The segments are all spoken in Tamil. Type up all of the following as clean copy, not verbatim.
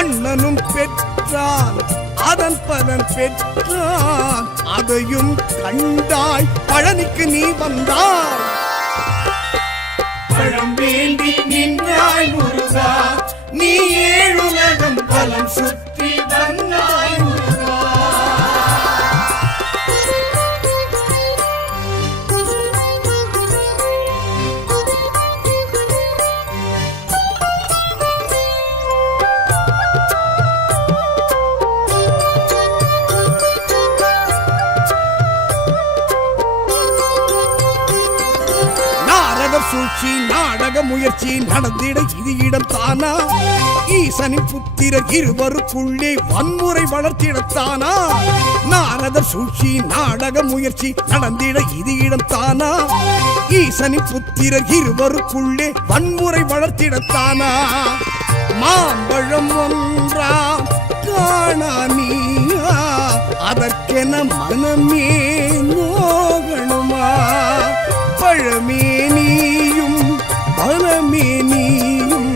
அண்ணனும் பெற்றான் அதன் பலன் பெற்றான் அதையும் கண்டாய் பழனிக்கு நீ வந்தாய். பழம் வேண்டி நின்றாய் முருகா நீ ஏழுலகம் பலம் சுற்றி வந்தாய் முருகா. சூழ்ச்சி நாடக முயற்சி நடந்திட இது இடம் தானா? ஈசனின் புத்திரர் இருவருக்குள்ளே வன்முறை வளர்த்திடத்தானா? நாரத சூழ்ச்சி நாடக முயற்சி நடந்திட இது இடம் தானா? ஈசனின் புத்திரர் இருவருக்குள்ளே வன்முறை வளர்த்திடத்தானா? மாம்பழம் ஒன்றாம் காணா நீயா அதற்கென மனமே நோகணுமா? பழமே நீயும் பலமே நீயும்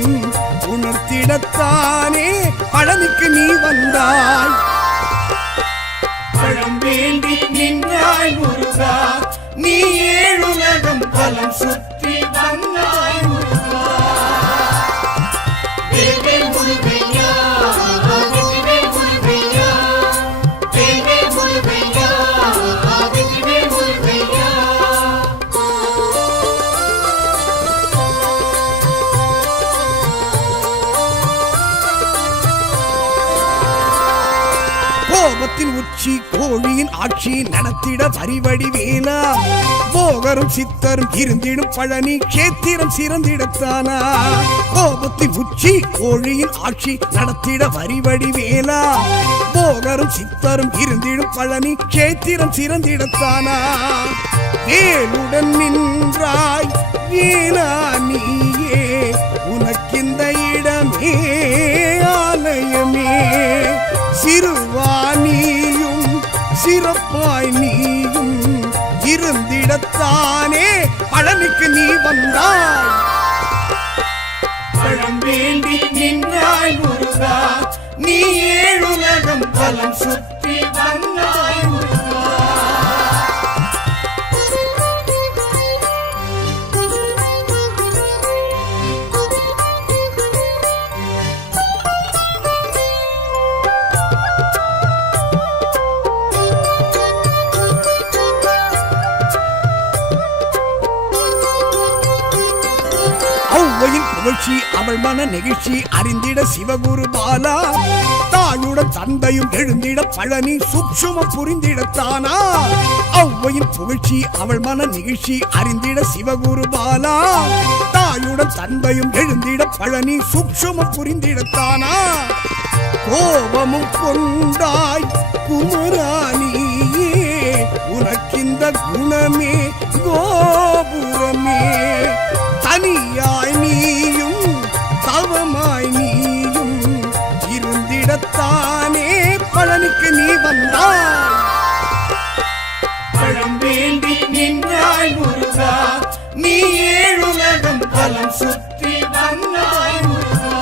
உணர்த்திடத்தானே பழனிக்கு நீ வந்தாய். பழம் வேண்டி நின்றாய் முருகா நீ ஏழுலகம் பலம் சுற்றி வந்தாய் முருகா. கோபத்தின் உச்சி கோழியின் ஆட்சி நடத்திட வரிவடி வேலா போகரும் சித்தரும் இருந்திடும் பழனி கேத்திரம் சிறந்திடத்தானா? கோபத்தின் உச்சி கோழியின் ஆட்சி நடத்திட வரிவடி வேலா போகரும் சித்தரும் இருந்திடும் பழனி கேத்திரம் சிறந்திடத்தானா? வேலுடன் நின்றாய் வேலா நீயே உனக்கிந்த இடமே ஆலயமே. சிறுவானியும் சிறப்பாய் நீயும் இருந்திடத்தானே பழனிக்கு நீ வந்தாய். பழம் வேண்டி நின்றாய் முருகா நீ ஏழுலகம் பலம் சுற்றி வந்தாய் முருகா. புகழ்ச்சி அவள் மன நெகிழ்ச்சி அறிந்திட சிவகுரு பாலா தாயுடன் தந்தையும் எழுந்திட பழனி சூட்சுமம் புரிந்திடத்தானா? ஔவையின் புகழ்ச்சி அவள் மன நெகிழ்ச்சி அறிந்திட சிவகுரு பாலா தாயுடன் தந்தையும் எழுந்திட பழனி சூட்சுமம் புரிந்திடத்தானா? கோபமும் கொண்டாய் குமராணியே உனக்கிந்த குணமே கோபுரமே. தனியாய் நீயும் தவமாய் நீயும் இருந்திடத்தானே பழனிக்கு நீ வந்தாய். பழம் வேண்டி நின்றாய் முருகா நீ ஏழுலகம் பலம் சுற்றி வந்தாய் முருகா.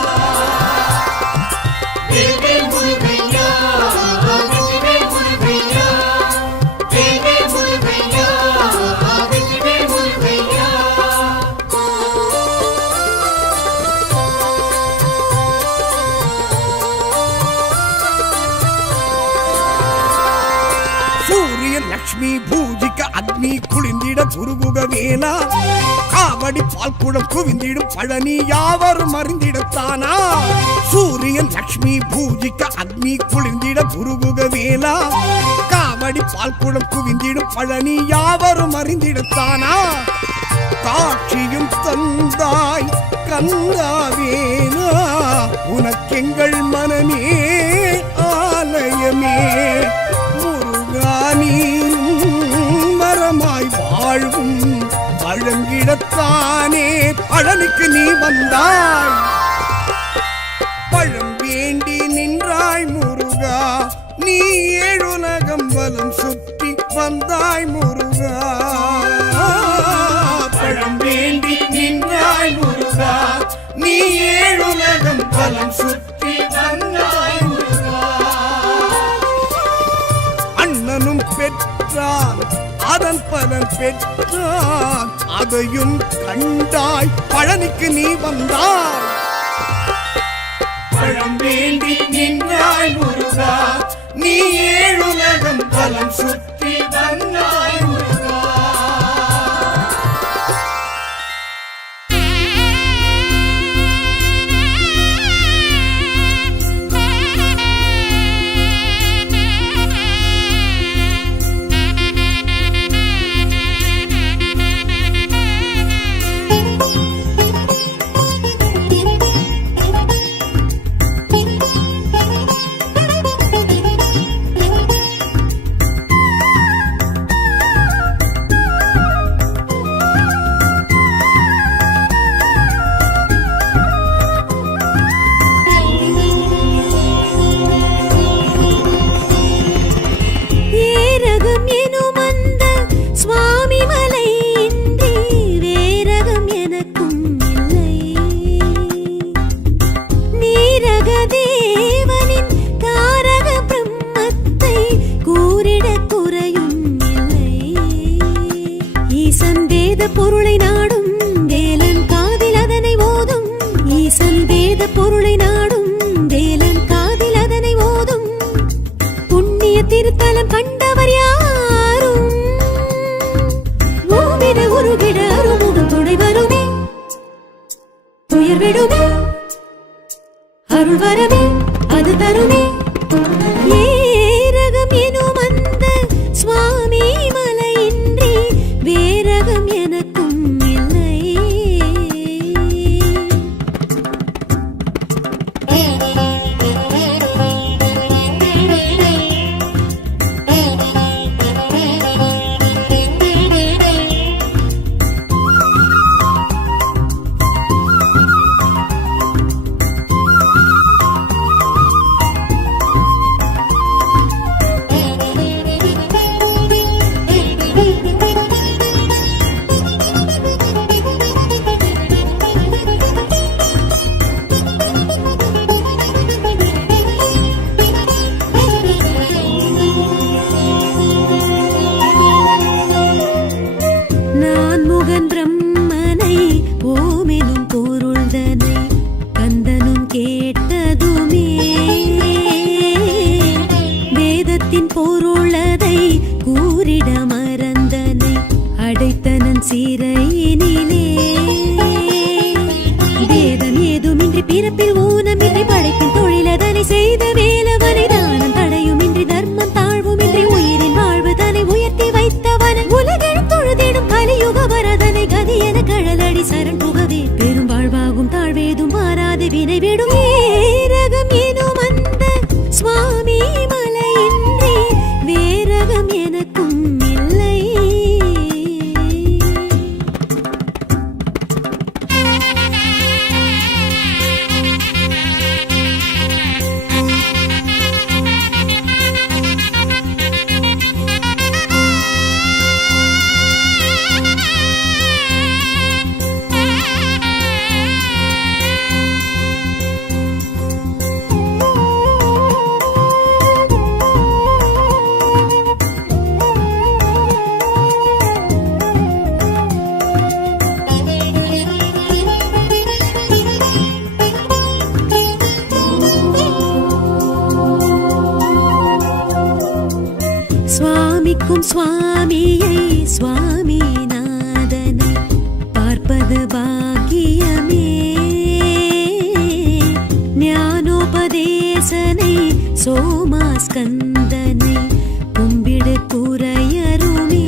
லக்ஷ்மி பூஜிக்க அக்னி குளிந்திட குருகுக வேலா காவடி பால் குடம் குவிந்திடும் பழனி யாவரும் அறிந்திடத்தானா சூரியன் லக்ஷ்மி பூஜிக்க அக்னி குளிர்ந்திட குருகுக வேலா காவடி பால் குடம் குவிந்திடும் பழனி யாவரும் அறிந்திடத்தானா காட்சியும் தந்தாய் கந்தாவேனா உனக்கெங்கள் மனமே ஆலயமே முருகா நீரும் மரமாய் வாழ்வும் பழங்கிடத்தானே பழனிக்கு நீ வந்தாய் பழம் வேண்டி நின்றாய் முருகா நீ ஏழுலகம் வலம் சுற்றி வந்தாய் முருகா பழம் வேண்டி நின்றாய் முருகா நீ ஏழுலகம் வலம் சுற்றி வந்தாய் முருகா அண்ணனும் பெற்றான் அதன் பலன் பெற்றான் அதையும் கண்டாய் பழனிக்கு நீ வந்தாய் பழம் வேண்டி நின்றாய் முருகா நீ ஏழுலகம் பலம் சுற்றி வந்தாய் முருகா பொருளை நாடும் வேலன் காதில் அதனை ஓதும் ஈசன் வேத பொருளை நாடும் வேலன் காதில் அதனை ஓதும் புண்ணிய திருத்தலம் கண்டவர் யாரும் ஓமிட உருகிட அருமுகம் துணை வருமே துயர் விடுமே அருள் வரவே அது தருமே ஏரகம் எனும் அந்த சுவாமி மலையின்றி வேரகம் எனக்கும் இல்லை பிறப்பில் ஊனமின்றி படைப்பின் தொழிலதனை செய்த வேலவனை தானம் தடையுமின்றி தர்மம் தாழ்வுமின்றி உயிரின் வாழ்வு தன்னை உயர்த்தி வைத்தவன் உலகெழும் தொழுதிடும் கலியுக வரதனை கதி என கழலடி சரண் புகவே பெரும் வாழ்வாகும் தாழ்வேதும் மாறாது வினை விடும் ஏரகம் எனும் அந்த சுவாமி மலையின்றி வேரகம் எனக்கும் இல்லை நிற்கும் சுவாமியை சுவாமிநாதனை பார்ப்பது பாக்கியமே. ஞானோபதேசனை சோமாஸ்கந்தனை கும்பிடு குறையருமே.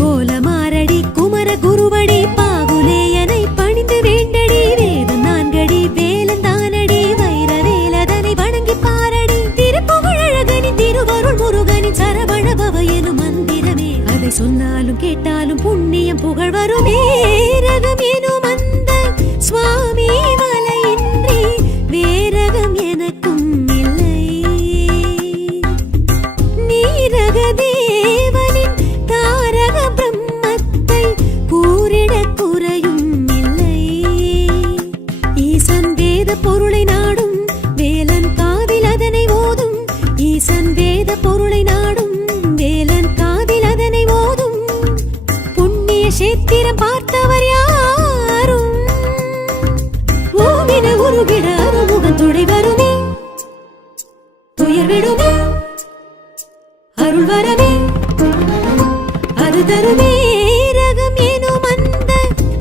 கோலமாரடி குமர குருவடி பாகுலேயனை பணிந்து வேண்டடி. வேதம் நான்கடி வேலந்தானடி வைர வேலதனை வணங்கி பாரடி. திருப்புகழகனின் திருவருள் முருகனின் சரவணபவ எனும் மந்திரமே. அதை சொன்னாலும் கேட்டாலும் புண்ணியம் புகழ் வருமே. ரகம் எனும் அந்த சுவாமி மலையின்றி வேரகம் எனக்கும் இல்லை. நீரக தேவனின் தாரக பிரம்மத்தை கூறிட குறையும் இல்லை. ஈசன் வேத பொருளை நாடும் வேலன் காதில் அதனை ஓதும். ஈசன் வேத பொருளை நாடும் வேலன் காதில் அதனை ஓதும். புண்ணிய சேத்திரம் பார்த்தவர் யாரும் ஓவின உருகிட அருமுகன் துணை வருமே. துயர் விடுமே அருள் வரவே அது தருமே. ரகம் எனும் அந்த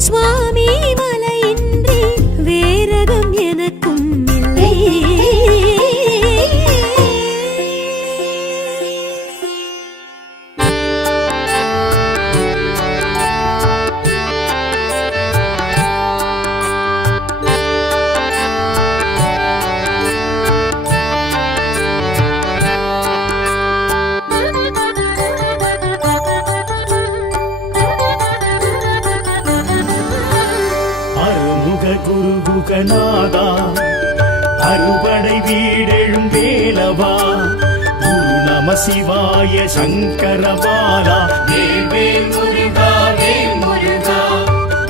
சுவாமி மலையின்றி வேரகம் எனக்கும் இல்லை. குருகுகநாதா அறுபடை வீடெழும் வேலவா குரு நம சிவாய சங்கரபாலா. வேல் முருகா வேல் முருகா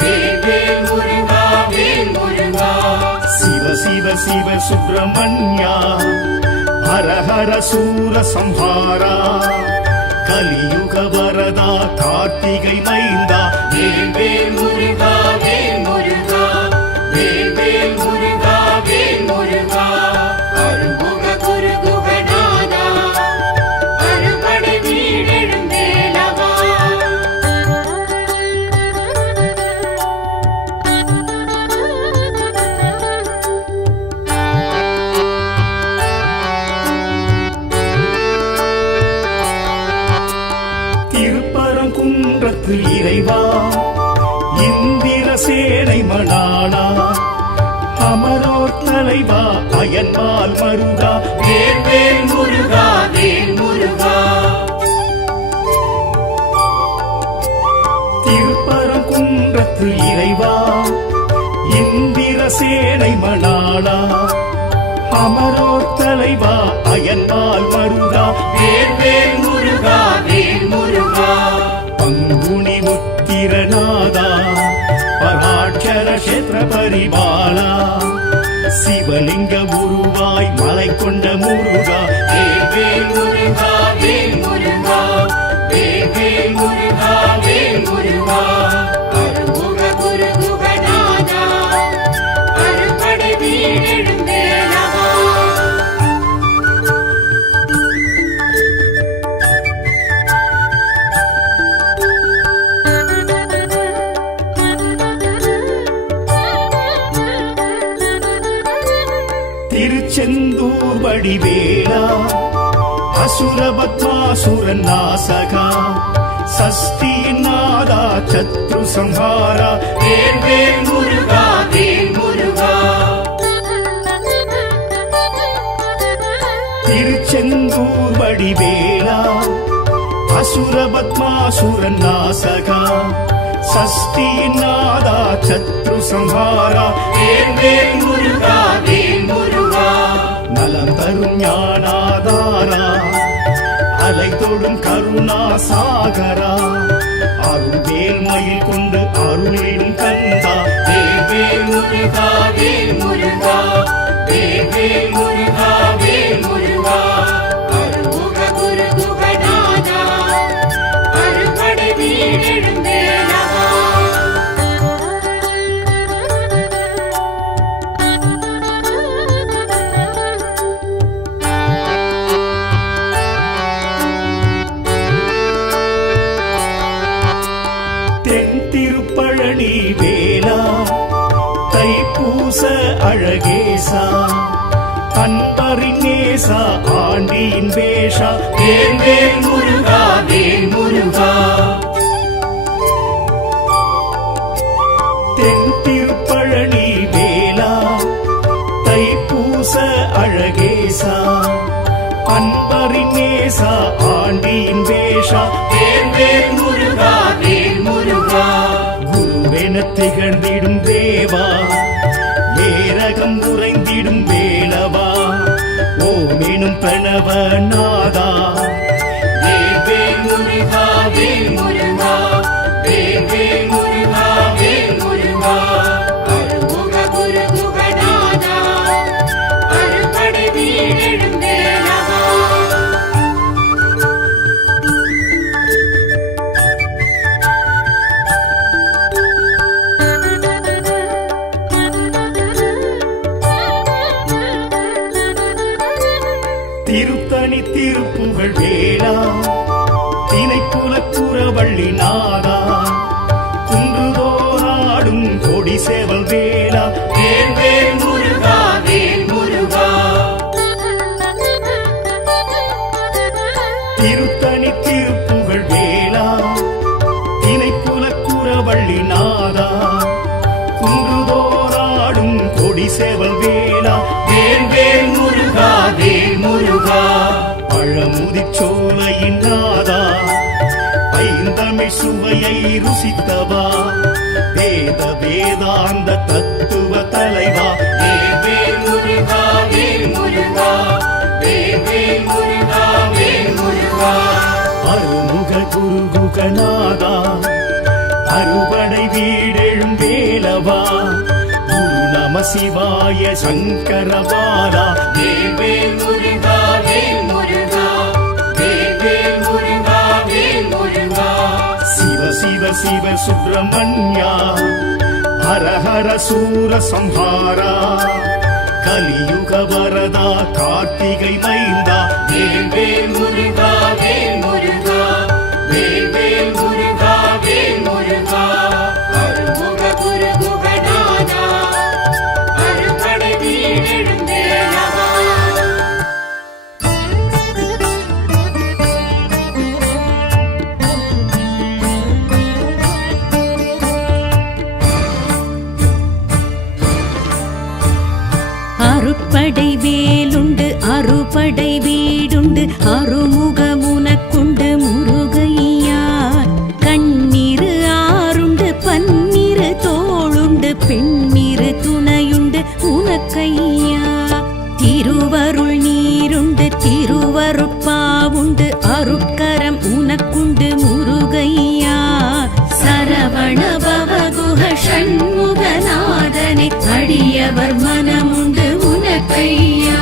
வேல் முருகா வேல் முருகா. சிவ சிவ சிவ சுப்பிரமணியா ஹர ஹர சூர சம்ஹாரா. கலியுக வரதா கார்த்திகை மைந்தா. வேல் முருகா வேல் முருகா வேல் முருகா வேல் முருகா. அருமுக குருகுகநாதா அறுபடை வீடெழும் வேலவா. திருப்பரங்குன்றத்து இறைவா இந்திர சேனை மணாளா. அமரோர் தலைவா அயன்பால் மருகா. வேல் முருகா வேல் முருகா. திருப்பரங்குன்றத்து இறைவா இந்திர சேனை மணாளா. அமரோர் தலைவா அயன்பால் மருகா. வேல் முருகா வேல் முருகா. பங்குனி உத்திரநாதா பராட்சர கஷேத்திர பரிபாலா. சிவலிங்க உருவாய் மலை கொண்ட முருகா. வேல் முருகா வேல் முருகா வேல் முருகா வேல் முருகா. அருமுக குருகுகநாதா அறுபடை வீடெழும் வேலவா. திருச்செந்தூர் வடிவேலா அசுரபத்மாசுரன் நாசகா. சஷ்டியின் நாதா சத்ரு சம்ஹாரா. வேல் முருகா வேல் முருகா. திருச்செந்தூர் வடிவேலா அசுரபத்மாசுரன் நாசகா. சஷ்டியின் நாதா சத்ரு சம்ஹாரா. வேல் முருகா வேல் முருகா. நலம் தரும் ஞானாதாரா அலை தொடும் கருணா சாகரா. அருள்வேல் மயில் கொண்டு அருளிடும் கந்தா. வேல் முருகா வேல் முருகா வேல் முருகா வேல் முருகா. அருமுக குருகுகநாதா அறுபடை வீடெழும் வேலவா. திருப்பழனி வேலா தைப்பூச அழகேசா அன்பரின் நேசா ஆண்டியின் வேஷா வேல் வேல் முருகா வேல் முருகா தென் திருப்பழனி வேலா தைப்பூச அழகேசா அன்பரின் நேசா ஆண்டியின் வேஷா வேல் வேல் முருகா வேல் முருகா குருவென திகழ்ந்திடும் தேவா ஏரகம் உறைந்திடும் வேலவா ஓமெனும் பிரணவ நாதா வேல் வேல் முருகா வேல் முருகா வேல் வேல் முருகா வேல் முருகா அருமுக குரு குகநாதா அருப்படை வீடெழும் வேலவா திருத்தணி திருப்புகழ் வேளா தினைப்புல குறவள்ளி நாதா குன்றுதோராடும் கொடி சேவல் வேளா வேல் வேல் முருகா வேல் முருகா திருத்தணி திருப்புகழ் வேளா தினைப்புல குறவள்ளி நாதா குன்றுதோராடும் கொடி சேவல் வேளா வேல் வேல் முருகா வேல் முருகா பழமுதிர் சோலையின் நாதா ஐந்தமிழ் சுவையை ருசித்தவா வேத வேதாந்த தத்துவ தலைவா வேல் வேல் முருகா வேல் முருகா வேல் வேல் முருகா வேல் முருகா அருமுக குருகுகநாதா அறுபடை வீடெழும் வேலவா குரு நம சிவாய சங்கரபாலா வேல் வேல் முருகா வேல் முருகா வேல் வேல் முருகா வேல் முருகா சிவ சிவ சிவ சுப்பிரமணியா ஹர ஹர சூர சம்ஹாரா கலியுக வரதா கார்த்திகை மைந்தா வேல் வேல் முருகா வேல் முருகா வேல் வேல் முருகா வேல் முருகா அருமுக குரு குகநாதா அருப்படை வீடெழும் வேலவா அருட்படை வேலுண்டு அறுபடை வீடுண்டு அருமுகமுனக்குண்டு முருகையா கண்ணீரு ஆறுண்டு பன்னிரு தோளுண்டு பெண்ணிரு துணையுண்டு உனக்கையா திருவருள் நீருண்டு திருவருட்பாவுண்டு அருட்கரம் உனக்குண்டு முருகையா சரவண பவகுஹ ஷண்முகநாதனை அடியவர் மனமுண்டு உனக்கையா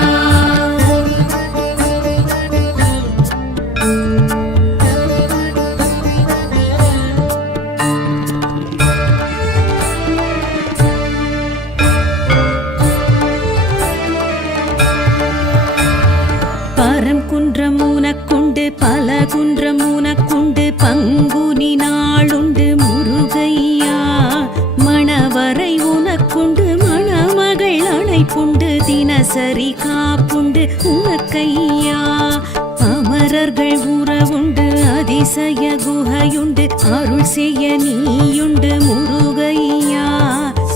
பரம் குன்றம் உனக்குண்டு பல குன்றம் உனக்குண்டு பங்குனி நாளுண்டு முருகையா மணவரை உனக்குண்டு மணமகள் அணைப்புண்டு தினசரி காப்புண்டு உனக்கையா அமரர்கள் உறவுண்டு அதிசய குகையுண்டு அருள் செய்ய நீயுண்டு முருகையா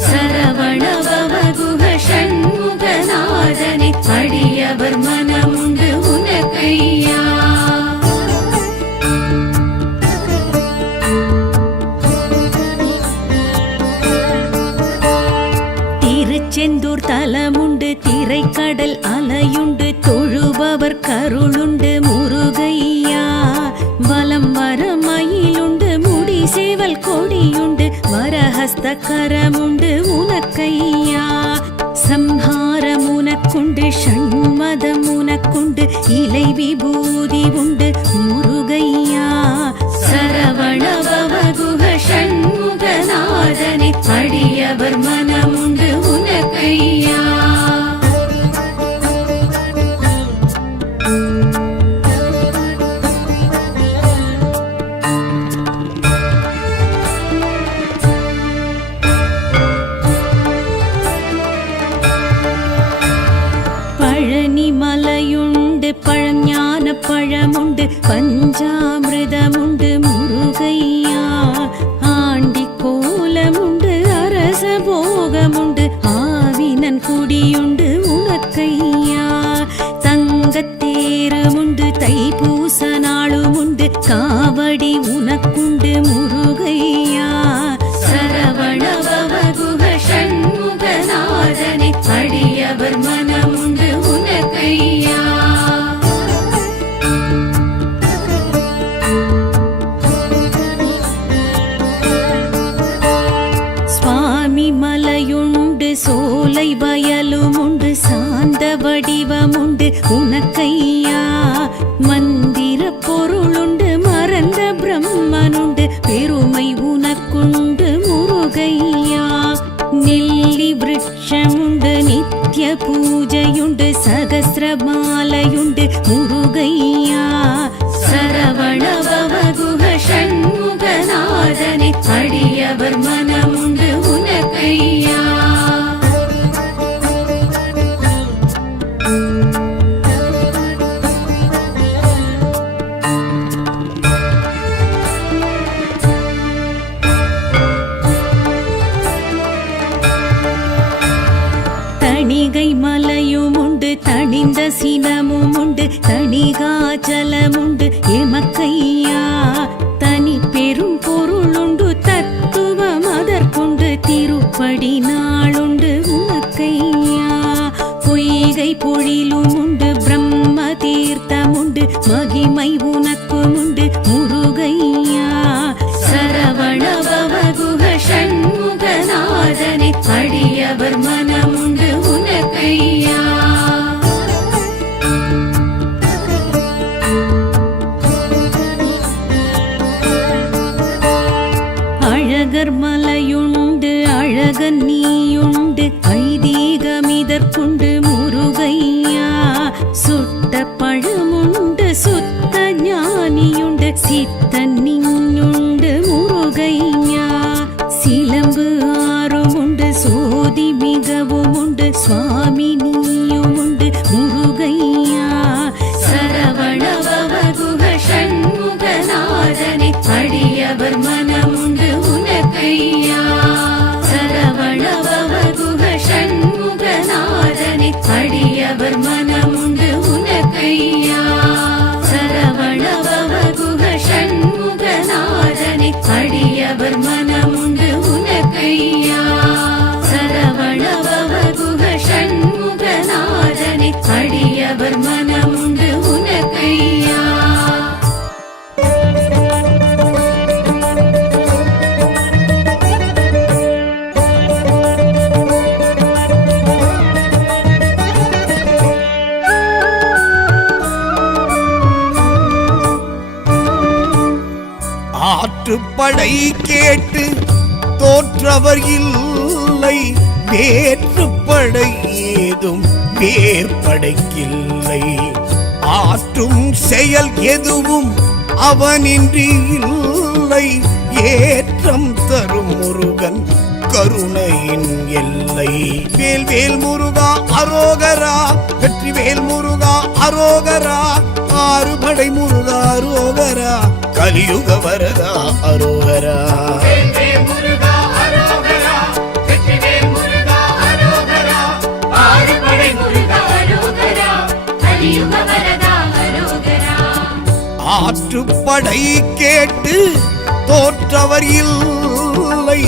சரவண பவகுஹ ஷண்முகநாதனை அடியவர் மனமுண்டு உனக்கையா திருச்செந்தூர் தலமுண்டு திரைக்கடல் அலையுண்டு தொழுபவர் கருளுண்டு முருகையா வலம் வர மயிலுண்டு முடி சேவல் கொடியுண்டு வரஹஸ்த கரமுண்டு உனக்கையா சம்ஹாரம் உனக்குண்டு ஷண்மதம் உனக்குண்டு இலை விபூதி உண்டு முருகையா சரவண பவகுஹ ஷண்முகநாதனை அடியவர் மனமுண்டு உனக்கையா முல்லை வயலும் உண்டு சாந்த வடிவமுண்டு உனக்கையா மந்திர பொருளுண்டு மறந்த பிரம்மனுண்டு பெருமை உனக்குண்டு முருகையா நெல்லி விருட்சமுண்டு நித்ய பூஜையுண்டு சகசிரமாலையுண்டு முருகையா சரவண பவகுஹ ஷண்முகநாதனே அடியவர் மனமுண்டு உனக்கையா தணிகை மலையும் உண்டு தணிந்த சினமும் உண்டு தணிகாச்சலமுண்டு எமக்கையா தனி பெரும் பொருளுண்டு தத்துவம் அதற்குண்டு திருப்படி நாளுண்டு உனக்கையா பொய்கை பொழிலும் உண்டு பிரம்ம தீர்த்தமுண்டு மகிமை உனக்கும் உண்டு முருகையா சரவண பவகுஹ ஷண்முகநாதனே அடியவர் மனமுண்டு உனக்கையா அழகர் மலையுண்டு அழகன் நீயுண்டு ஐதீகமிதற்குண்டு முருகையா சுட்ட பழமுண்டு சுத்த ஞானியுண்டு சித்தன் நீயுண்டு முருகையா சிலம்பு ஆறும் உண்டு சோதி மிகவும் உண்டு சுவாமி நீயும் உண்டு முருகையா சரவண பவகுஹ ஷண்முகநாதனே அடியவர் மனமுண்டு உனக்கையா சரவண பவகுஹ ஷண்முகநாதனே அடியவர் மனமுண்டு உனக்கையா சரவண பவகுஹ ஷண்முகநாதனே அடியவர் மனமுண்டு உனக்கையா சரவண பவகுஹ ஷண்முகநாதனே அடியவர் மனமுண்டு உனக்கையா ஆற்றுப்படை கேட்டு தோற்றவர் இல்லை வேற்றுப்படை ஏதும் வேற்படைக்கில்லை ஆற்றும் செயல் எதுவும் அவனின்றி இல்லை ஏற்றம் தரும் முருகன் கருணையின் எல்லை வேல் வேல் முருகா அரோகரா வெற்றி வேல் முருகா அரோகரா ஆறுபடை முருகா அரோகரா கலியுக வரதா அரோகரா வேல்வேல் முருகா அரோகரா வெற்றிவேல் முருகா அரோகரா ஆறுபடை முருகா அரோகரா கலியுக வரதா அரோகரா ஆற்றுப்படை கேட்டு தோற்றவர் இல்லை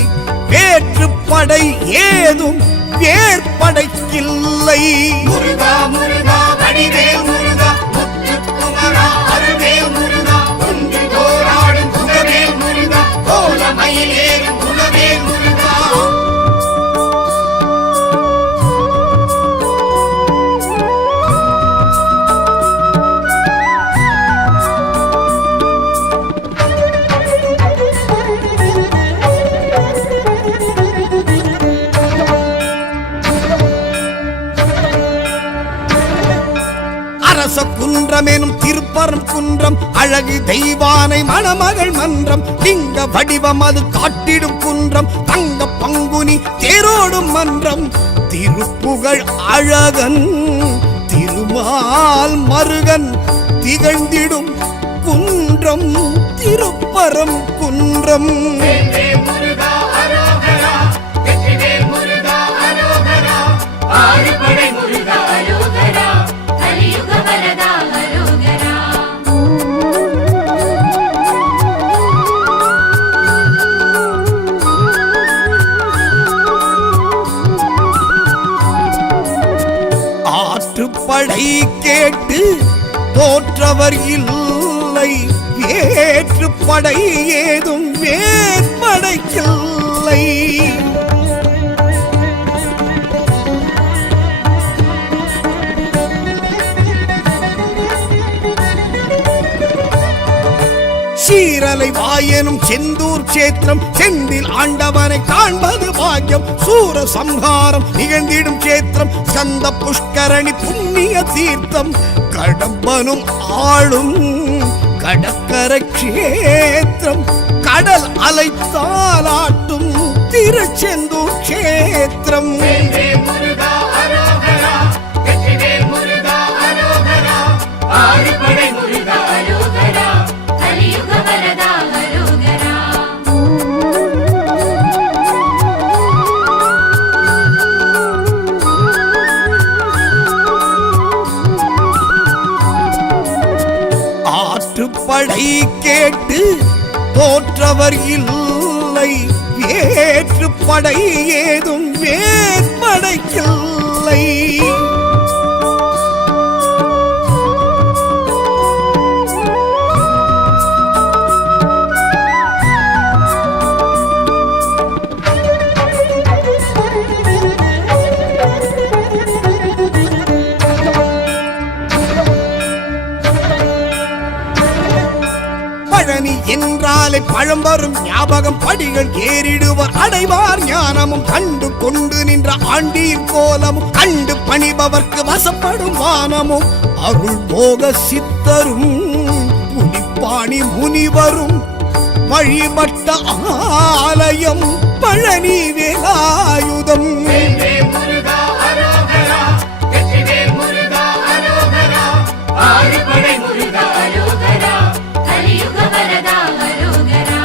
வேற்றுப்படை ஏதும் வேற்படைக்கில்லை முருகா முருகா வடிவேல் முருகா முத்துக்குமரா அருவேல் முருகா ஒன்று போராடும் குகவேல் முருகா கோலமயில் ஏறும் குலவேல் முருகா அரச குன்றம் எனும் திருப்பரம் குன்றம் அழகு தெய்வானை மணமகள் மன்றம் லிங்க வடிவம் அது காட்டிடும் குன்றம் தங்க பங்குனி தேரோடும் மன்றம் திருப்புகழ் அழகன் திருமால் மருகன் திகழ்ந்திடும் குன்றம் திருப்பரம் குன்றம் வேல்வேல் முருகா அரோகரா வெற்றிவேல் முருகா அரோகரா ஆறுபடை முருகா அரோகரா கலியுக வரதா அரோகரா ஆற்றுப்படை கேட்டு தோற்றவர் இல்லை வேற்றுப்படை ஏதும் வேற்படைக்கில்லை எனும் செந்தூர் சேத்திரம் செந்தில் ஆண்டவனை காண்பது பாக்கியம். சூர சம்ஹாரம் நிகழ்ந்திடும் சேத்திரம் ஸ்கந்த புஷ்கரணி புண்ணிய தீர்த்தம். கடம்பனும் ஆளும் கடற்கரை க்ஷேத்திரம் கடல் அலை தாலாட்டும் திருச்செந்தூர் க்ஷேத்திரம். வேல்வேல் முருகா அரோகரா, வெற்றிவேல் முருகா அரோகரா, ஆறுபடை முருகா அரோகரா, கலியுக வரதா அரோகரா. ஆற்றுப்படை கேட்டு தோற்றவர் இல்லை, வேற்றுப்படை ஏதும் வேற்படைக்கில்லை. பழனி என்றாலே பழம் வரும் ஞாபகம். படிகள் ஏறிடுவர் அடைவார் ஞானமும். கண்டு கொண்டு நின்ற ஆண்டியின் கோலமும் கண்டு பணிபவர்க்கு வசப்படும் வானமும். அருள் போக சித்தரும் புலிப்பாணி முனிவரும் வழிபட்ட ஆலயம் பழனி வேலாயுதம். வேல்வேல் முருகா அரோகரா, வெற்றிவேல் முருகா அரோகரா, ஆறுபடை முருகா அரோகரா, கலியுக வரதா அரோகரா.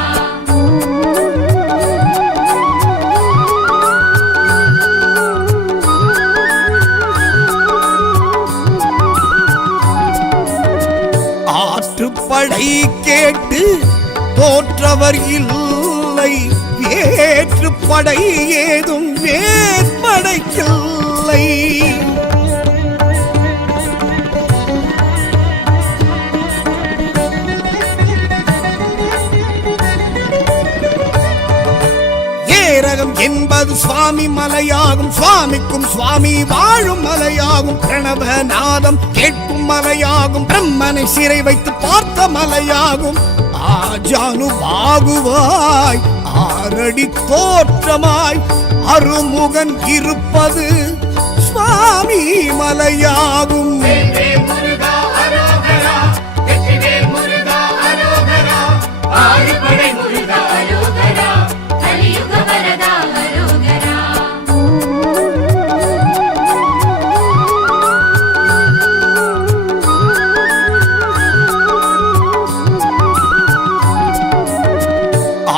ஆற்றுப்படை கேட்டு தோற்றவர் இல்லை, வேற்றுப்படை ஏதும் வேற்படைக்கில்லை. ஏரகம் என்பது சுவாமி மலையாகும். சுவாமிக்கும் சுவாமி வாழும் மலையாகும். பிரணவநாதம் கேட்கும் மலையாகும். பிரம்மனை சிறை வைத்து பார்த்த மலையாகும். ஆஜானுபாகுவாய் ஆரடி தோற்றமாய் அருமுகன் இருப்பது சுவாமி மலையாகும். வேல்வேல் முருகா அரோகரா, வெற்றிவேல் முருகா அரோகரா, ஆறுபடை முருகா அரோகரா, கலியுக வரதா அரோகரா.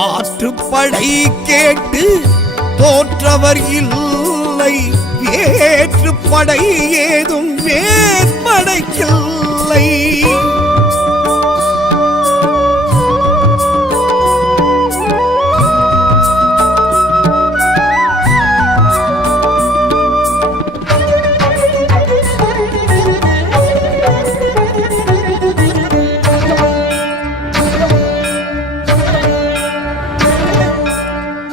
ஆற்றுப்படை கேட்டு தோற்றவர் இல்லை, வேற்றுப்படை ஏதும் வேற்படைக்கில்லை.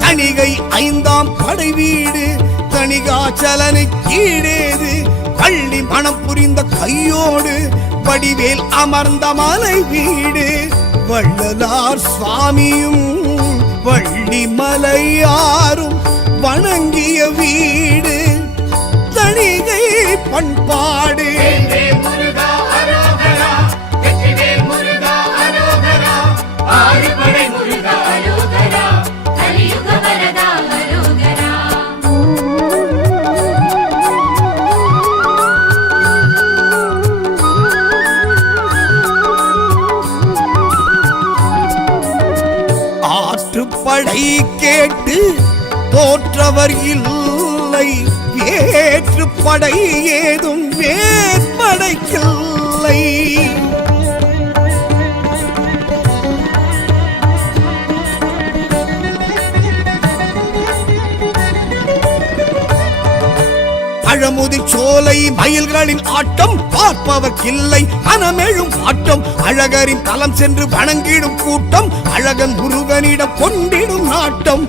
தணிகை ஐந்தாம் படை வீடு தணிகாச்சலனை கீழேது. பள்ளி மனம் புரிந்த கையோடு வடிவேல் அமர்ந்த மலை வீடு. வள்ளலார் சுவாமியும் வள்ளி மலையாரும் வணங்கிய வீடு தணிகை பண்பாடு. வேல்வேல் முருகா அரோகரா, வெற்றிவேல் முருகா அரோகரா, ஆறுபடை முருகா அரோகரா, கலியுக வரதா அரோகரா. ஆற்றுப்படை கேட்டு தோற்றவர் இல்லை, வேற்றுப்படை ஏதும் வேற்படைக்கில்லை. பழமுதிர் சோலை மயில்களின் ஆட்டம் பார்ப்பவர்க்கில்லை மனமெழும் ஆட்டம். அழகரின் தலம் சென்று வணங்கிடும் கூட்டம் அழகன் முருகனிடம் கொண்டிடும் நாட்டம்.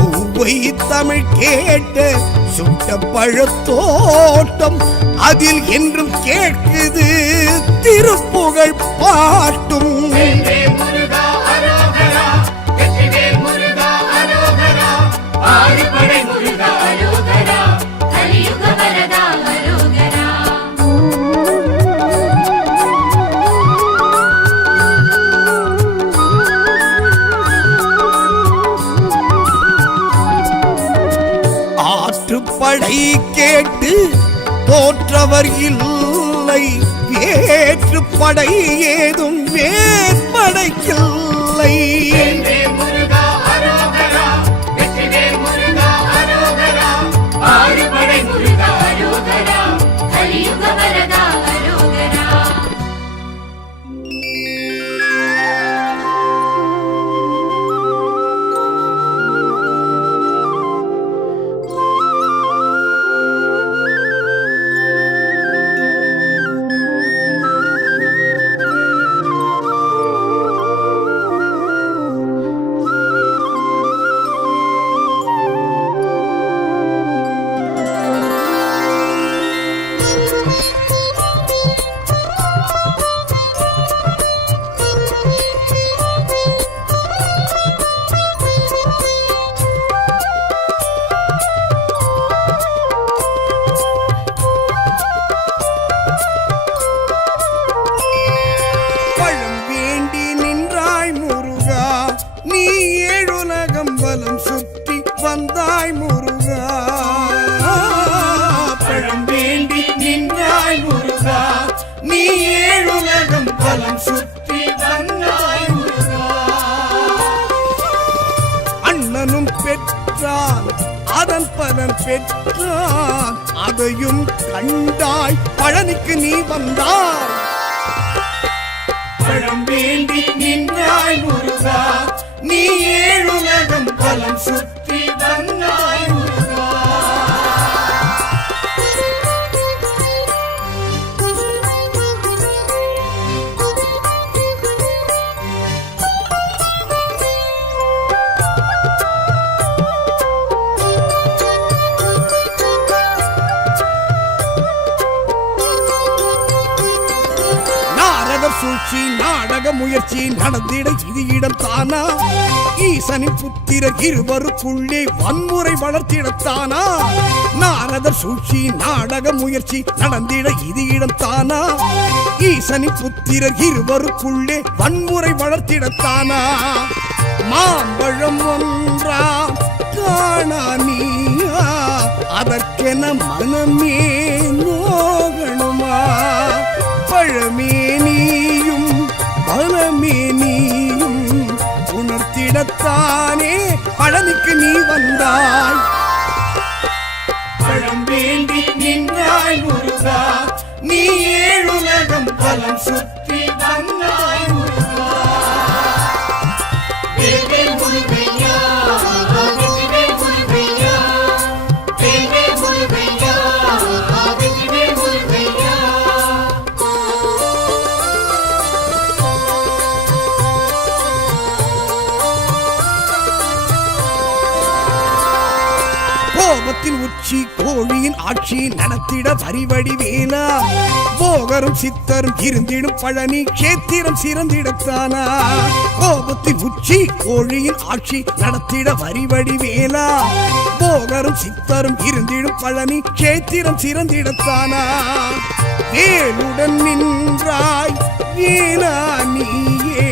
ஔவை தமிழ் கேட்ட சுட்ட பழத்தோட்டம் அதில் என்றும் கேட்குது திருப்புகழ் பாட்டும். வேல்வேல் முருகா அரோகரா, ஆற்றுப்படை கேட்டு தோற்றவர் இல்லை, வேற்றுப்படை ஏதும் வேற்படைக்கில்லை. வேல்வேல் முருகா அரோகரா, வெற்றிவேல் முருகா அரோகரா, ஆறுபடை முருகா அரோகரா, கலியுக வரதா அரோகரா. பழம் வேண்டி நின்றாய் முருகா, நீ ஏழுலகம் வலம் சுற்றி வந்தாய் முருகா. பழம் வேண்டி நின்றாய் முருகா, நீ ஏழுலகம் வலம் சுற்றி வந்தாய் முருகா. அண்ணனும் பெற்றான் அதன் பலன் பெற்றான், அதையும் கண்டாய் பழனிக்கு நீ வந்தாய். பழம் வேண்டி நின்றாய் முருகா, நீ ஏழுலகம் பலம் சுற்றி வந்தாய் முருகா. நாரதர் சூழ்ச்சி நாடக முயற்சி நடந்திட இது இடம் தானா? ஈசனின் புத்திரர் இருவருக்குள்ளே வன்முறை வளர்த்திடத்தானா? நாரதர் சூழ்ச்சி நாடக முயற்சி நடந்திட இது இடம் தானா? ஈசனின் புத்திரர் இருவருக்குள்ளே வன்முறை வளர்த்திடத்தானா? மாம்பழம் ஒன்றாம் காணா நீயா, அதற்கென மனமே நோகணுமா? பழமே நீயும் பலமே நீயும் உணர்த்திடத்தானே பழனிக்கு நீ வந்தாய். பழம் வேண்டி நின்றாய் முருகா, நீ ஏழுலகம் பலம் சுற்றி வந்தாய் முருகா. வேல்வேல் முருகையா, வெற்றிவேல் முருகையா, வேல்வேல் முருகையா, வெற்றிவேல் முருகையா. கோபத்தின் உச்சி கோழியின் ஆட்சி நடத்திட வரிவடி வேலா, போகரும் சித்தரும் இருந்திடும் பழனி கேத்திரம் சிறந்திடத்தானா? கோபத்தின் உச்சி கோழியின் ஆட்சி நடத்திட வரிவடி வேலா, போகரும் சித்தரும் இருந்திடும் பழனி கேத்திரம் சிறந்திடத்தானா? வேலுடன் நின்றாய் வேலா நீயே,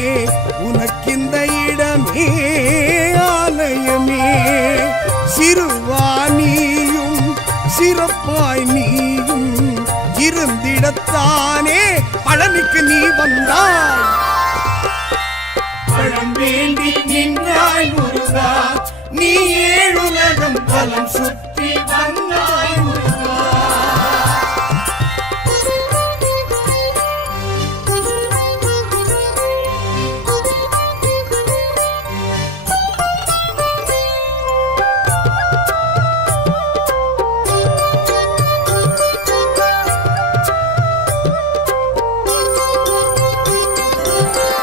உனக்கிந்த இடமே ஆலயமே. சிறுவாணியும் சிறப்பாய் நீயும் இருந்திடத்தானே பழனிக்கு நீ வந்தாய். பழம் வேண்டி நின்றாய் முருகா, நீ ஏழுலகம் பலம் சுற்றி வந்தாய் முருகா.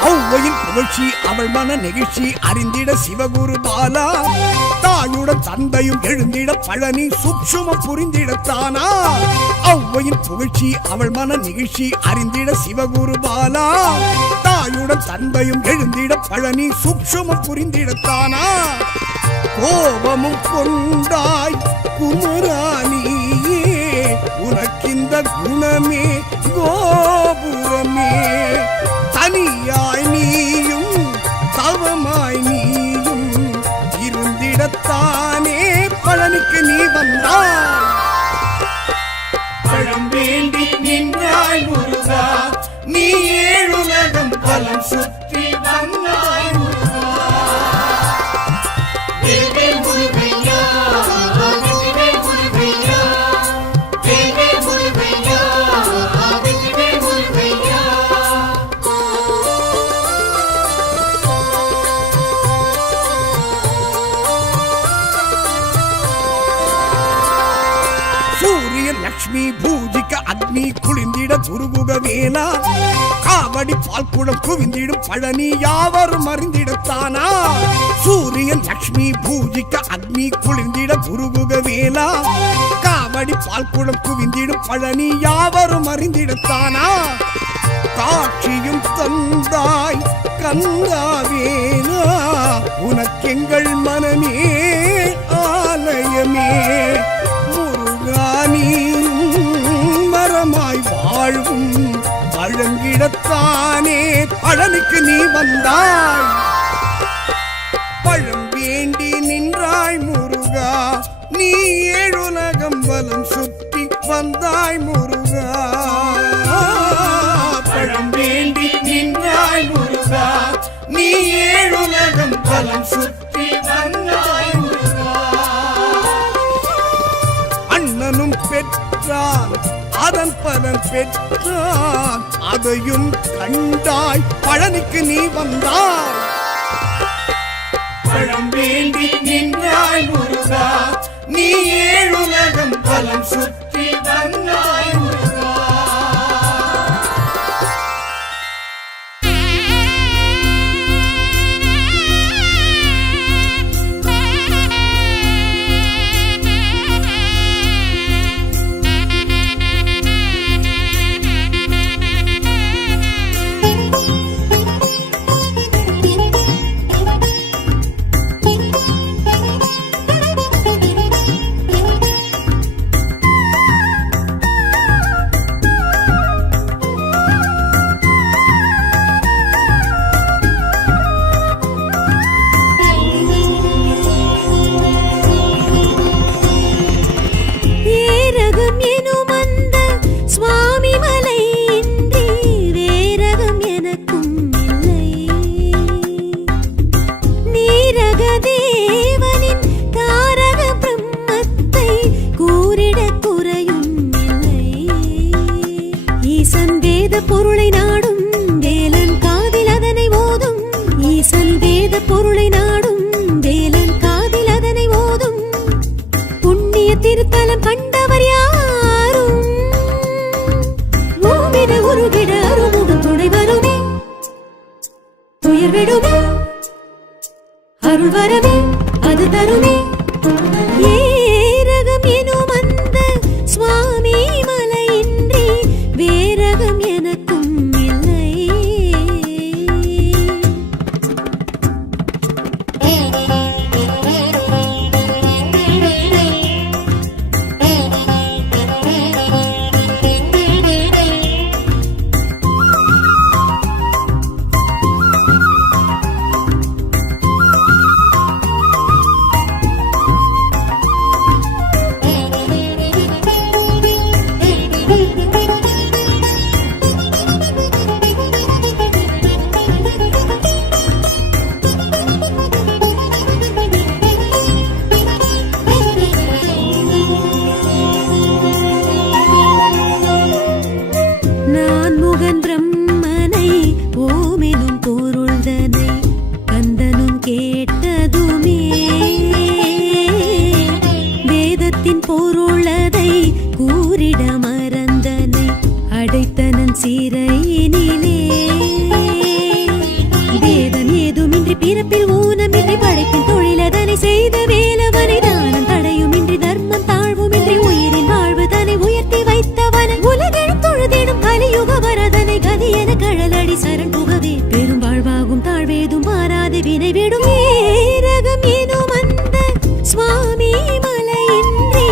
ஔவையின் புகழ்ச்சி அவள் மன நெகிழ்ச்சி அறிந்திட சிவகுரு பாலா, தாயுடன் தந்தையும் எழுந்திட பழனி சூக்ஷுமம் புரிந்திடத்தானா? ஔவையின் புகழ்ச்சி அவள் மன நெகிழ்ச்சி அறிந்திட சிவகுரு பாலா, தாயுடன் தந்தையும் எழுந்திட பழனி சூக்ஷுமம் புரிந்திடத்தானா? கோபமும் கொண்டாய் குமராணியே, உனக்கிந்த குணமே கோபுரமே. தனியாய் நீயும் தவமாய் நீயும் இருந்திடத்தானே பழனிக்கு நீ வந்தாய். பலம் சுற்றி வந்தாய் முருகா. வேல்வேல் முருகையா வெற்றிவேல் முருகையா வேல்வேல் முருகையா வெற்றிவேல் முருகையா. சூரியன் லக்ஷ்மி பூஜிக்க அக்னி குளிந்திட துருகுக வேலா. காவடி பால்குடம் குவிந்திடும் பழனி யாவரும் அறிந்திடத்தானா. சூரியன் லக்ஷ்மி பூஜிக்க அக்னி குளிந்திட துருகுக வேலா. காவடி பால்குடம் குவிந்திடும் பழனி யாவரும் அறிந்திடத்தானா. காட்சியும் தந்தாய் கந்தாவேனா உனக்கெங்கள் மனமே ஆலயமே. முருகானியும் மரமாய் வாழ்வும் பழங்கிடத்தானே பழனிக்கு நீ வந்தாய். பழம் வேண்டி நின்றாய் முருகா நீ ஏழுலகம் வலம் சுற்றி வந்தாய் முருகா. பழம் வேண்டி நின்றாய் முருகா நீ ஏழுலகம் வலம் சுற்றி வந்தாய் முருகா. அண்ணனும் பெற்றான் அதன் பலன் பெற்றான் அதையும் கண்டாய் பழனிக்கு நீ வந்தாய். பழம் வேண்டி நின்றாய் முருகா நீ ஏழுலகம் பலம் சுற்றி வந்தாய் முருகா. பொருளை நாடும் வேலன் காதில் அதனை ஓதும். ஈசன் வேத பொருளை நாடும் வேலன் காதில் அதனை ஓதும். புண்ணிய திருத்தலம் கண்டவர் யாரும் ஓவிட உருகிட அருமுகம் துணை வருமே. துயர் விடுமே அருள் வரவே அது தருமே. ஏரகம் எனும் அந்த சுவாமி மலையின்றி வேரகம் எனக்கும் இல்லை. வினை விடும் ஏரகம் எனும் அந்த சுவாமி மலையின்றி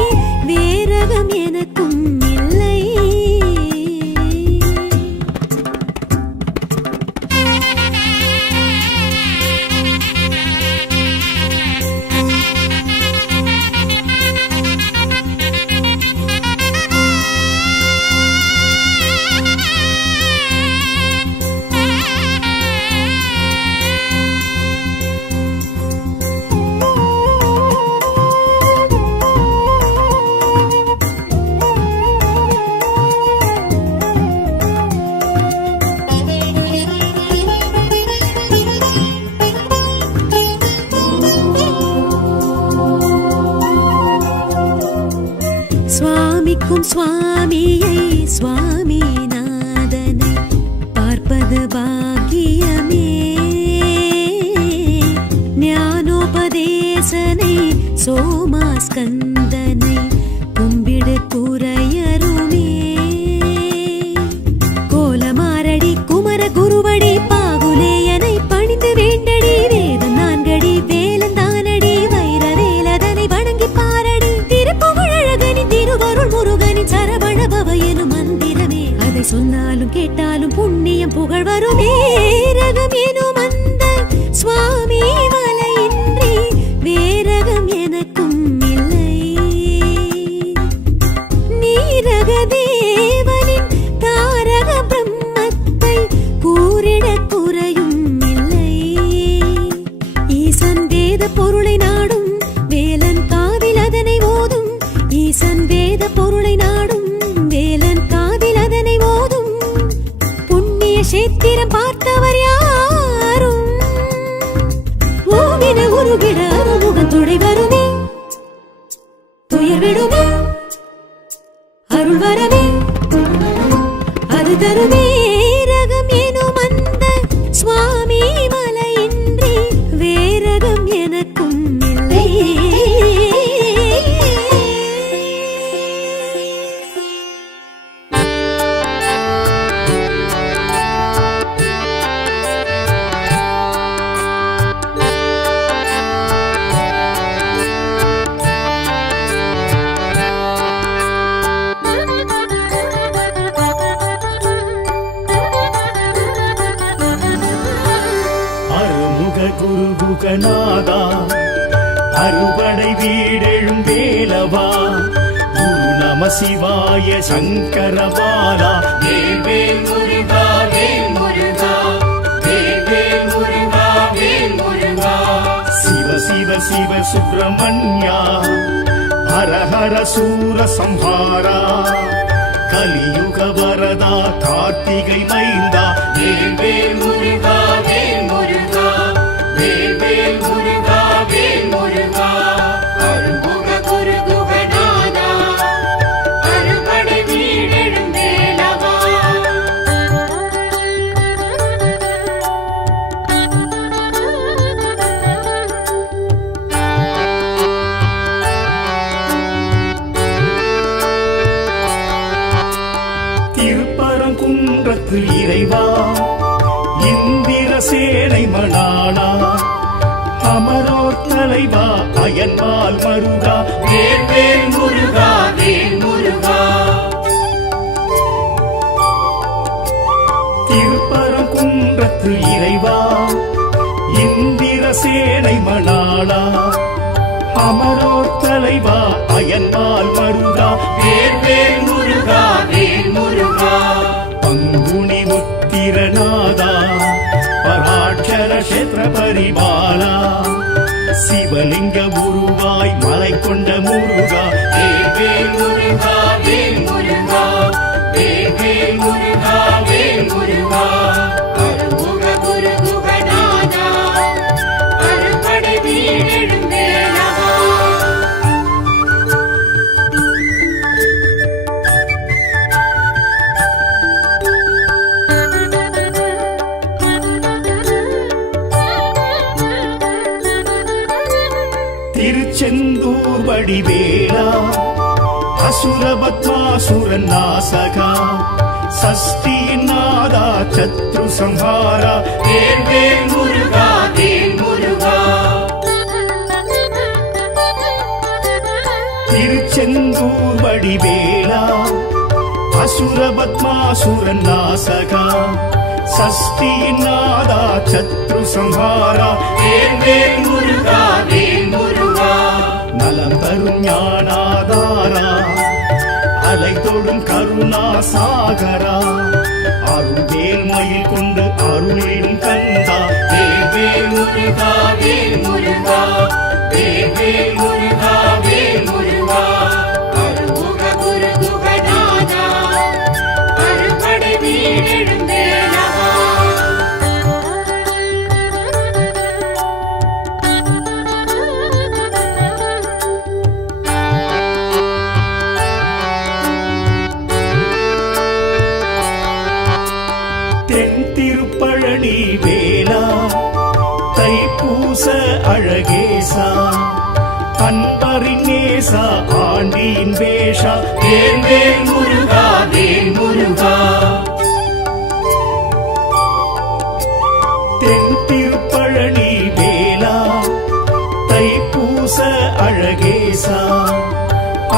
சுவாமிக்கும் சுவாமியை சுவாமிநாதனை பார்ப்பது பாக்கியமே. ஞானோபதேசனை சோமாஸ்கந்தனை கும்பிடு குறையருமே. கோலமாரடி குமர குருவடி பாகுலேயனை பணிந்து வேண்டடி. வேதம் நான்கடி வேலந்தானடி வைர வேலதனை வணங்கி பாரடி. திருப்புகழகனின் திருவருள் முருகனின் சரவண பவ எனும் மந்திரமே. அதை சொன்னாலும் கேட்டாலும் புண்ணியம் புகழ் வருமே. ரகம் எனும் அந்த சுவாமி மலையின்றி வேரகம் எனக்கும் இல்லை. நீரக தேவனின் தாரக பிரம்மத்தை கூறிட குறையும் இல்லை. ஈசன் வேத பொருளை நாடும் வேலன் காதில் அதனை ஓதும். ஈசன் வேத பொருளை நாடும் வேலன் காதில் அதனை ஓதும். புண்ணிய சேத்திரம் பார்த்தவர் யாரும் ஓவின உருகிட அருமுகன் துணை வருமே. துயர் விடுமே அருள் வரவே அது தருமே. ரகம் எனும் அந்த சுவாமி மலையின்றி வேரகம் எனக்கும் இல்லை. அருமுக குருகுகநாதா அறுபடை வீடெழும் வேலவா. குரு நம சிவாய சங்கரபாலா. வேல் முருகா வேல் முருகா வேல் முருகா வேல் முருகா. சிவ சிவ சிவ சுப்பிரமணியா ஹர ஹர சூர சம்ஹாரா. கலியுக வரதா கார்த்திகை மைந்தா. வேல் முருகா வேல் முருகா வேல் முருகா வேல் முருகா. அருமுக குருகுகநாதா அறுபடை வீடெழும் வேலவா. திருப்பரங்குன்றத்து இறைவா இந்திர சேனை மணாளா. அமரோர் தலைவா அயன்பால் மருகா. வேல் முருகா வேல் முருகா. திருப்பரங்குன்றத்து இறைவா இந்திர சேனை மணாளா. அமரோர் தலைவா அயன்பால் மருகா. வேல் முருகா வேல் முருகா. பங்குனி உத்திரநாதா பராட்சர கஷேத்திர பரிபாலா. சிவலிங்க உருவாய் மலை கொண்ட முருகா. வேல் முருகா வேல் முருகா வேல் முருகா வேல் முருகா. அருமுக குருகுகநாதா அறுபடை வீடெழும் வேலவா. திருச்செந்தூர் வடிவேலா அசுரபத்மாசுரன் நாசகா. சஷ்டியின் நாதா சத்ரு சம்ஹாரா. வேல் முருகா வேல் முருகா. திருச்செந்தூர் வடிவேலா அசுரபத்மாசுரன் நாசகா. சஷ்டியின் நாதா சத்ரு சம்ஹாரா. வேல் முருகா வேல் முருகா. நலம் தரும் ஞானாதாரா அலை தொடும் கருணா சாகரா. அருள்வேல் மயில் கொண்டு அருளிடும் கந்தா. வேல் முருகா வேல் முருகா வேல் முருகா வேல் முருகா. அருமுக குருகுகநாதா அறுபடை வீடெழும் வேலவா. அன்பரின் நேசா ஆண்டியின் வேஷா வேல் வேல் முருகா வேல் முருகா தென் திருப்பழனி வேலா தைப்பூச அழகேசா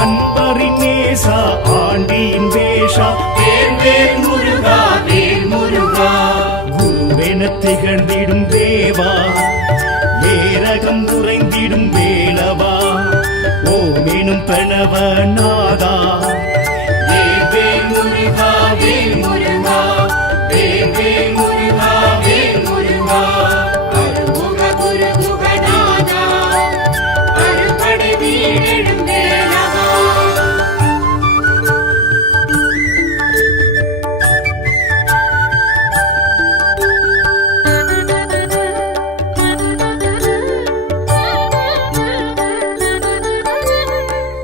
அன்பரின் நேசா ஆண்டியின் வேஷா வேல் வேல் முருகா வேல் முருகா குருவென திகழ்ந்திடும் தேவா ஏரகம் உறைந்திடும் வேலவா ஓமெனும் பிரணவ நாதா வேல் வேல் முருகா வேல் முருகா வேல் வேல் முருகா வேல் முருகா அருமுக குரு குகநாதா அருப்படை வீடெழும் வேலவா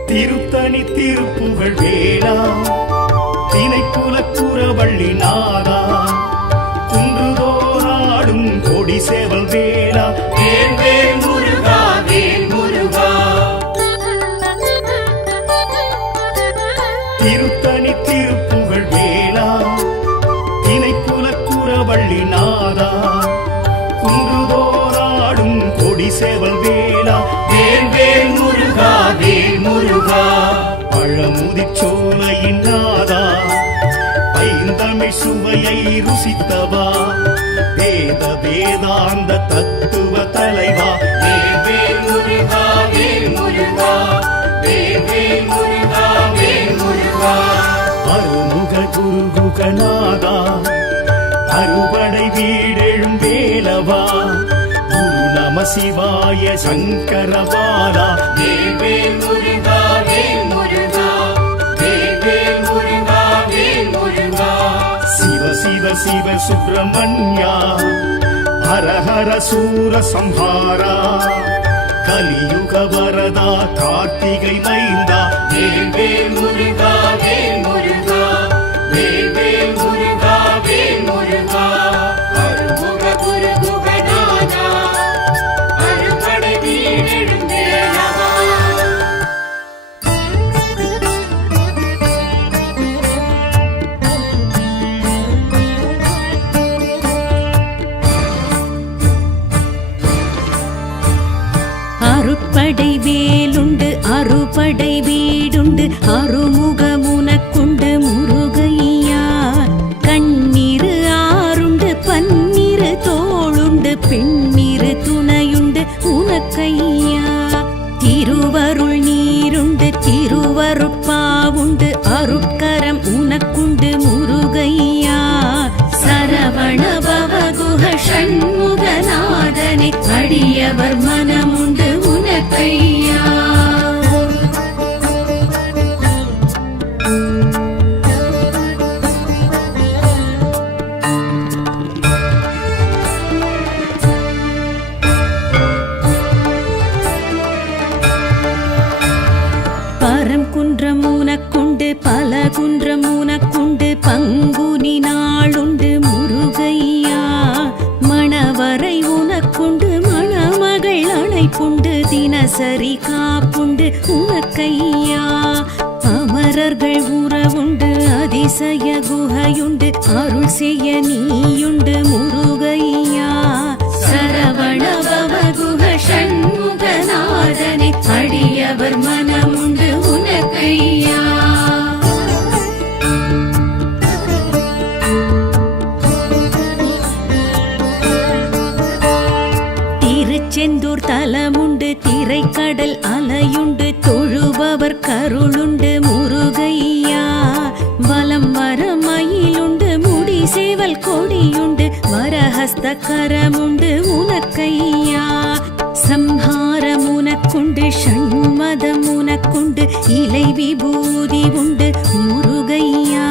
திருத்தணி திருப்புகழ் வேளா திணைக்குல குறவள்ளி நாதா குன்றுதோராடும் கொடி சேவல் வேளா வேல் வேல் முருகா வேல் முருகா திருத்தணி திருப்புகழ் வேளா திணைக்குல குறவள்ளி நாதா குன்றுதோராடும் கொடி சேவல் வேளா வேல் வேல் முருகா வேல் முருகா பழமுதிர் சோலையின் நாதா ஐந்தமிழ் சுவையை ருசித்தவா வேத வேதாந்த தத்துவ தலைவா வேல் வேல் முருகா வேல் முருகா வேல் வேல் முருகா வேல் முருகா அருமுக குருகுகநாதா அறுபடை வீடெழும் வேலவா குரு நம சிவாய சங்கரபாலா வேல் வேல் முருகா வேல் முருகா வேல் வேல் முருகா வேல் முருகா சிவ சிவ சிவ சுப்பிரமணியா ஹர ஹர சூர சம்ஹாரா கலியுக வரதா கார்த்திகை மைந்தா வேல் வேல் முருகா வேல் முருகா வேல் வேல் முருகா வேல் முருகா அருமுக குரு குகநாதா அருப்படை வீடெழும் வேலவா அருட்படை வேலுண்டு அறுபடை வீடுண்டு அருமுகமுனக்குண்டு முருகையா கண்ணீரு ஆறுண்டு பன்னீரு தோளுண்டு பெண்ணீரு துணையுண்டு உனக்கையா திருவருள் நீருண்டு திருவருட்பாவுண்டு அருட்கரம் உனக்குண்டு முருகையா சரவண பவகுஹ ஷண்முகநாதனை அடியவர் மனமுண்டு உனக்கையா பரம் குன்றம் உனக்குண்டு பல குன்றம் உனக்குண்டு பங்குனி நாளுண்டு முருகையா மணவரை உனக்குண்டு மணமகள் அணைப்புண்டு தினசரி காப்புண்டு உனக்கையா அமரர்கள் உறவுண்டு அதிசய குகையுண்டு அருள் செய்ய நீயுண்டு முருகையா சரவண பவகுஹ ஷண்முகநாதனை அடியவர் மனமுண்டு உனக்கையா திருச்செந்தூர் தலமுண்டு திரைக்கடல் அலையுண்டு தொழுபவர் கருளுண்டு முருகையா வலம் வர மயிலுண்டு முடி சேவல் கொடியுண்டு வரஹஸ்த கரமுண்டு உனக்கையா சம்ஹாரம் உனக்குண்டு ஷண்மதம் உனக்குண்டு இலை விபூதி உண்டு முருகையா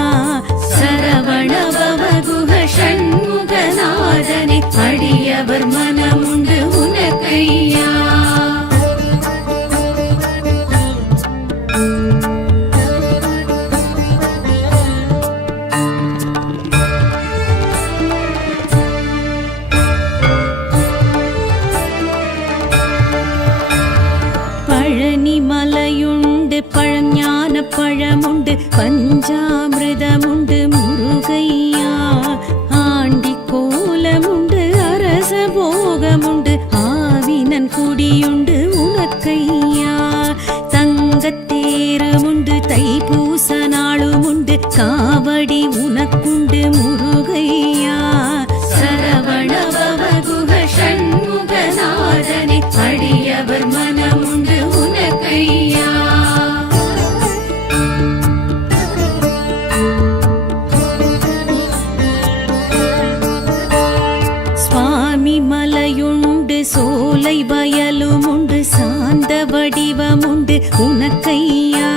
சரவண பவகுஹ ஷண்முகநாதனை அடியவர் மனமுண்டு உனக்கையா பழமுண்டு பஞ்சாமிர்தமுண்டு முருகையா ஆண்டி கோலமுண்டு அரச போகமுண்டு ஆவினன் குடியுண்டு உனக்கையா தங்கத்தேருமுண்டு தைப்பூச நாளுமுண்டு காவடி உனக்குண்டு முருகையா சரவண பவகுக ஷண்முகநாதனே அடியவர் மனமுண்டு உனக்கையா சுவாமி மலையுண்டு சோலை வயலுமுண்டு சாந்த வடிவமுண்டு உனக்கையா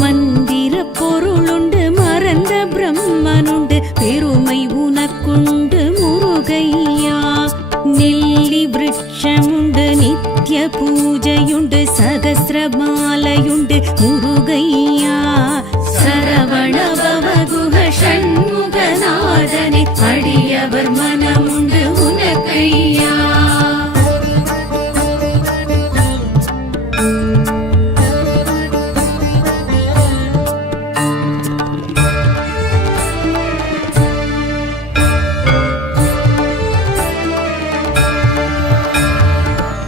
மந்திர பொருளுண்டு மறந்த பிரம்மனுண்டு பெருமை உனக்குண்டு முருகையா நெல்லி விருட்சமுண்டு நித்ய பூஜையுண்டு சகசிரமாலையுண்டு முருகையா சரவண பவகுக ஷண்முகநாதனே அடியவர் மனமுண்டு உனக்கையா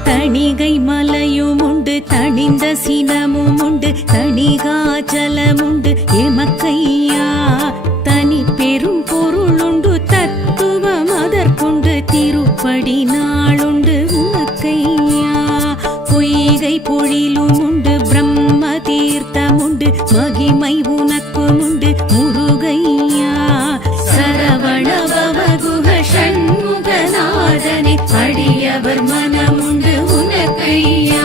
தணிகை மலையுமுண்டு தணிந்த சினமுமுண்டு தணிகாச்சலமுண்டு எமக்கையா தனி பெரும் பொருளுண்டு தத்துவம் அதற்குண்டு திருப்படி நாளுண்டு உனக்கையா பொய்கை பொழிலுமுண்டு பிரம்ம தீர்த்தமுண்டு மகிமை உனக்குமுண்டு முருகையா சரவண பவகுக ஷண்முகநாதனே அடியவர் மனமுண்டு உனக்கையா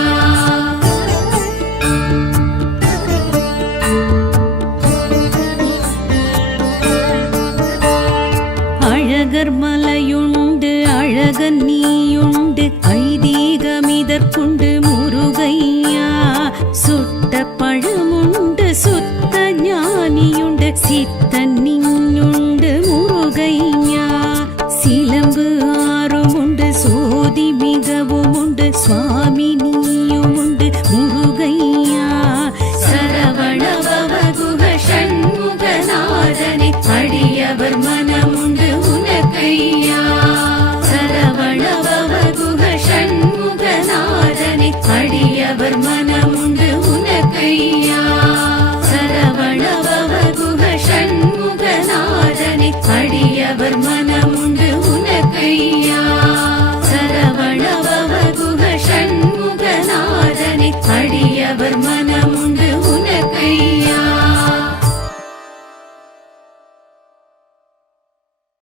அழகர் மலையுண்டு அழகன் நீயுண்டு ஐதீகமிதற்குண்டு முருகையா சுட்ட பழமுண்டு சுத்த ஞானியுண்டு சித்தன்